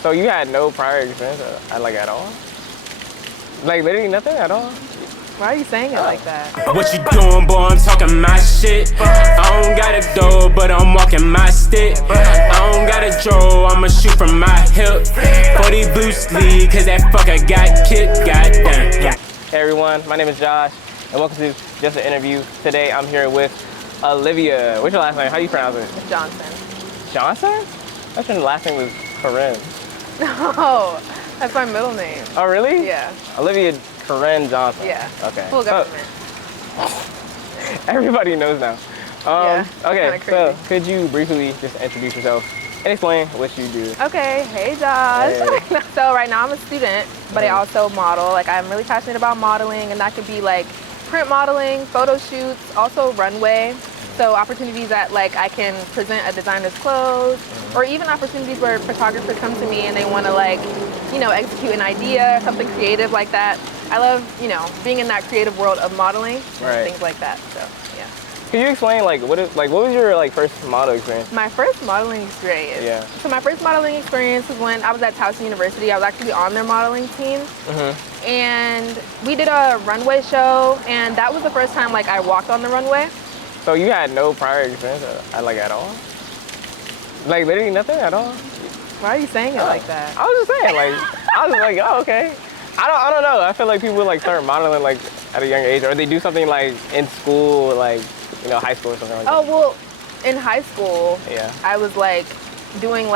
So you had no prior experience at all? Like literally nothing at all? Why are you saying it like that? What you doing, boy? I'm talking my shit. I don't got a dough, but I'm walking my stick. I don't got a draw, I'ma shoot from my hip. 40 blue sleeve, cause that fucker got kicked, goddamn. Hey everyone, my name is Josh, and welcome to Just an Interview. Today I'm here with Olivia. What's your last name? How do you pronounce it? Johnson. Johnson? I thought your last name was Korren. No, that's my middle name. Oh really? Yeah. Olivia Korren Johnson. Yeah. Okay. Full government. Everybody knows now. Yeah, Okay, kinda so crazy. could you briefly just introduce yourself and explain what you do? Okay, hey Josh. Hey. So right now I'm a student, but I also model. Like I'm really passionate about modeling, and that could be like print modeling, photo shoots, also runway. So opportunities that like I can present a designer's clothes, or even opportunities where photographers come to me and they want to like, execute an idea, something creative like that. I love, being in that creative world of modeling, Right. things like that. So yeah. Could you explain what was your first model experience? My first modeling experience. Yeah. So my first modeling experience was when I was at Towson University. I was actually on their modeling team. And we did a runway show, and that was the first time like I walked on the runway. So you had no prior experience at all? Like literally nothing at all? Why are you saying it like that? I was just saying, I was like, oh, okay. I don't know. I feel like people start modeling at a young age, or they do something in school, high school or something like that. Oh, well, in high school, Yeah. I was doing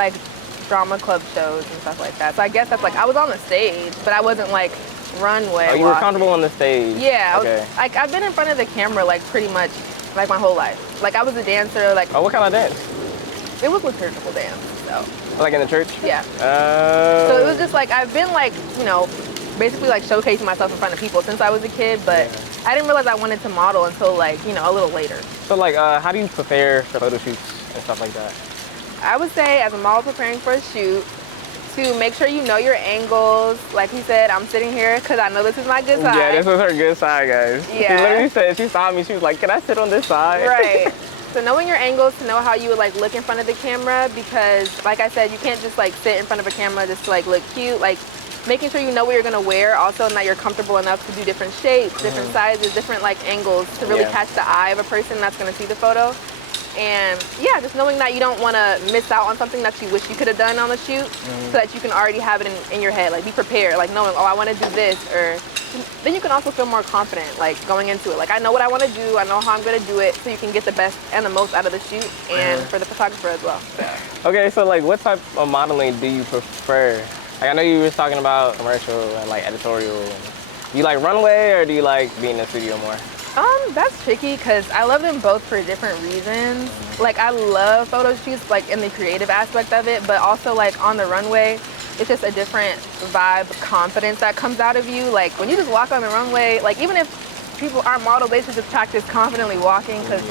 drama club shows and stuff like that. So I guess that's I was on the stage, but I wasn't runway. Oh, you were walking. comfortable on the stage? Yeah. Okay. I've been in front of the camera pretty much my whole life. I was a dancer. Oh, what kind of dance? It was liturgical dance. So. Like in the church? Yeah. So it was just I've been basically showcasing myself in front of people since I was a kid, but I didn't realize I wanted to model until a little later. So how do you prepare for photo shoots and stuff like that? I would say as a model preparing for a shoot, to make sure you know your angles. Like he said, I'm sitting here because I know this is my good side. Yeah, this was her good side, guys. Yeah. She literally said, she saw me, she was like, can I sit on this side? Right. So knowing your angles, to know how you would look in front of the camera, because like I said, you can't just sit in front of a camera just to look cute. Making sure you know what you're gonna wear, also, and that you're comfortable enough to do different shapes, different sizes, different angles to really catch the eye of a person that's gonna see the photo. And yeah, just knowing that you don't want to miss out on something that you wish you could have done on the shoot, so that you can already have it in your head, be prepared, knowing, oh, I want to do this, or then you can also feel more confident going into it. I know what I want to do, I know how I'm going to do it, so you can get the best and the most out of the shoot, and for the photographer as well. Okay, so what type of modeling do you prefer? I know you were talking about commercial and editorial. Do you like runway, or do you like being in the studio more? That's tricky because I love them both for different reasons. I love photo shoots, in the creative aspect of it, but also on the runway, it's just a different vibe, confidence that comes out of you. When you just walk on the runway, even if people aren't models, they should just practice confidently walking, because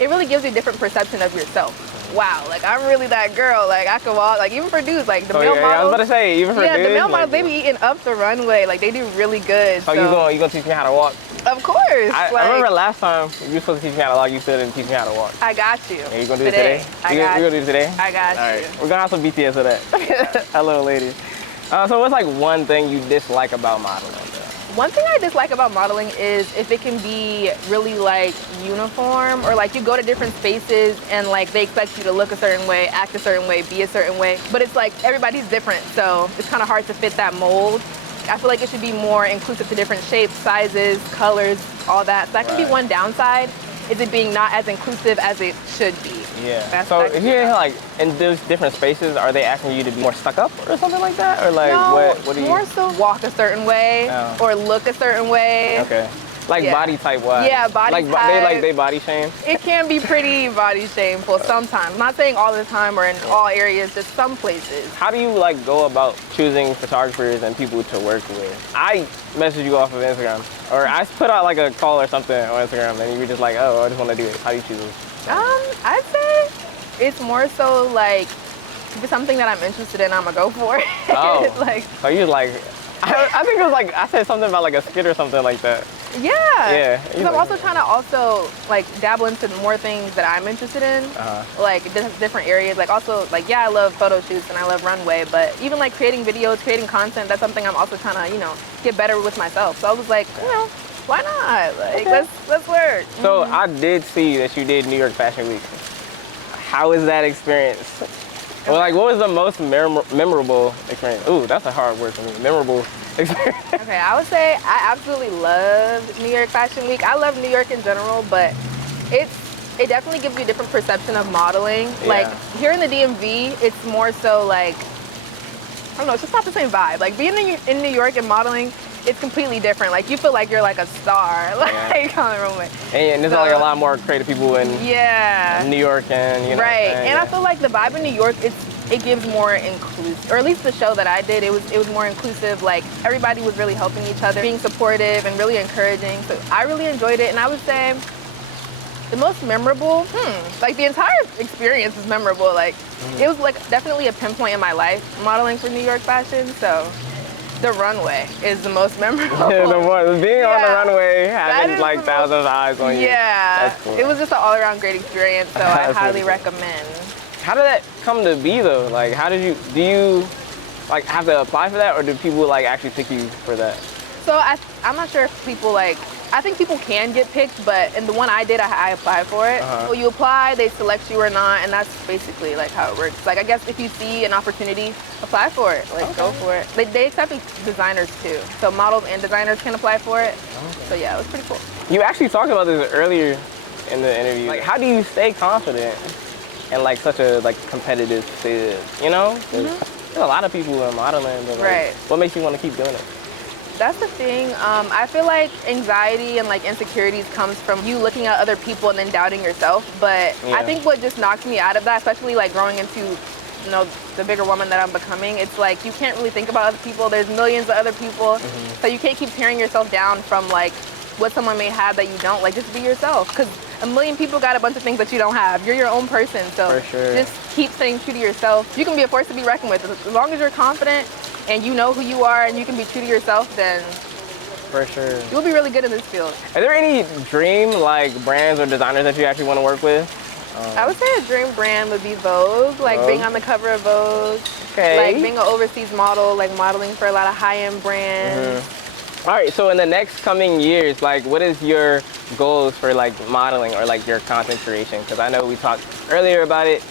it really gives you a different perception of yourself. Wow, I'm really that girl. I could walk, even for dudes, the male models. I was about to say, even for dudes. Yeah, the male models, they be eating up the runway. They do really good. So you gonna teach me how to walk? Of course. I remember last time you were supposed to teach me how to walk. You still didn't teach me how to walk. I got you. Yeah, you gonna do it today? You gonna do it today? I got you. All right, we're gonna have some BTS of that. Hello, lady. So what's one thing you dislike about modeling? One thing I dislike about modeling is if it can be really uniform, or you go to different spaces and they expect you to look a certain way, act a certain way, be a certain way, but it's everybody's different, so it's kind of hard to fit that mold. I feel it should be more inclusive to different shapes, sizes, colors, all that. So that can be one downside, is it being not as inclusive as it should be. Yeah. So if you're in those different spaces, are they asking you to be more stuck up or something like that? Or no, what do you? More so walk a certain way or look a certain way. Okay. Body type wise. Yeah, body type. They body shame? It can be pretty body shameful sometimes. I'm not saying all the time or in all areas, just some places. How do you go about choosing photographers and people to work with? I messaged you off of Instagram, or I put out a call or something on Instagram, and you were just oh, I just want to do it. How do you choose it? I'd say it's more so if it's something that I'm interested in, I'm gonna go for it. Oh. So you I think it was I said something about a skit or something like that. Yeah. Yeah. Because I'm also trying to like dabble into more things that I'm interested in, like different areas. Like also like I love photo shoots and I love runway, but even like creating videos, creating content, that's something I'm also trying to get better with myself. So I was like, why not? Like let's work. So I did see that you did New York Fashion Week. How was that experience? Well, like what was the most memorable experience? Ooh, that's a hard word for me. Memorable experience. Okay, I would say I absolutely loved New York Fashion Week. I love New York in general, but it definitely gives you a different perception of modeling. Yeah. Like here in the DMV, it's more so like, I don't know, it's just not the same vibe. Like being in New York and modeling, it's completely different. Like you feel like you're like a star, like on the runway. And there's like a lot more creative people in New York and right. And I feel like the vibe in New York, it gives more inclusive, or at least the show that I did, it was more inclusive. Like everybody was really helping each other, being supportive and really encouraging. So I really enjoyed it, and I would say the most memorable, like the entire experience was memorable. Like it was like definitely a pinpoint in my life modeling for New York fashion. So the runway is the most memorable. Yeah, being on the runway, having like thousands of eyes on you. Yeah, that's cool. It was just an all-around great experience. So I highly recommend. How did that come to be though? Like, do you like have to apply for that, or do people like actually pick you for that? So I'm not sure if people I think people can get picked, but in the one I did, I applied for it. Well, you apply, they select you or not, and that's basically like how it works. Like I guess if you see an opportunity, apply for it. Like go for it. They accept designers too, so models and designers can apply for it. So yeah, it was pretty cool. You actually talked about this earlier in the interview. Like, how do you stay confident in like such a like competitive field? You know, there's a lot of people in modeling, but like, what makes you want to keep doing it? That's the thing. I feel like anxiety and like insecurities comes from you looking at other people and then doubting yourself. But I think what just knocks me out of that, especially like growing into, the bigger woman that I'm becoming, it's like you can't really think about other people. There's millions of other people. So you can't keep tearing yourself down from like what someone may have that you don't. Like just be yourself, because a million people got a bunch of things that you don't have. You're your own person. So just keep staying true to yourself. You can be a force to be reckoned with. As long as you're confident and you know who you are and you can be true to yourself, then you'll be really good in this field. Are there any dream like brands or designers that you actually want to work with? I would say a dream brand would be Vogue, like being on the cover of Vogue, like being an overseas model, like modeling for a lot of high-end brands. All right, so in the next coming years, like what is your goals for like modeling or like your content creation? Because I know we talked earlier about it,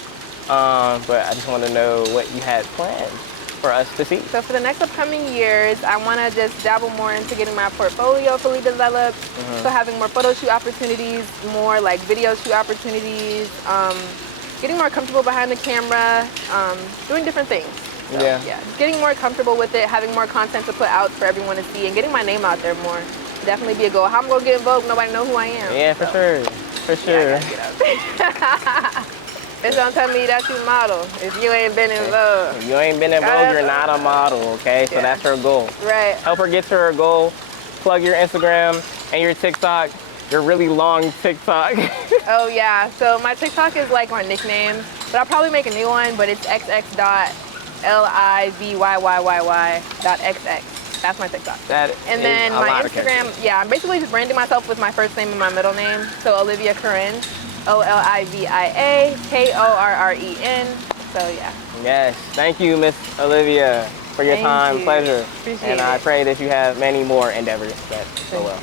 but I just want to know what you had planned for us to see. So for the next upcoming years, I want to just dabble more into getting my portfolio fully developed. So having more photo shoot opportunities, more like video shoot opportunities, getting more comfortable behind the camera, doing different things. So, yeah, getting more comfortable with it, having more content to put out for everyone to see, and getting my name out there more. Definitely be a goal. How I'm gonna get in Vogue, nobody know who I am. Yeah, for sure. For sure. Yeah, I gotta get out. Bitch, don't tell me that you model if you ain't been in Vogue. If you ain't been in Vogue, you're not a model, okay? So that's her goal. Right. Help her get to her goal. Plug your Instagram and your TikTok, your really long TikTok. Oh yeah, so my TikTok is like my nickname, but I'll probably make a new one, but it's xx.livyyyy.xx. That's my TikTok. And then my Instagram, I'm basically just branding myself with my first name and my middle name. So Olivia Korren, OLIVIAKORREN. So yeah. Yes, thank you, Miss Olivia, for your time. Pleasure. Appreciate and I pray that you have many more endeavors that go well.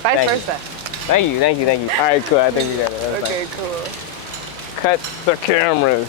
Vice versa. Thank you. All right, cool. I think we got it. Okay, cool. Cut the cameras.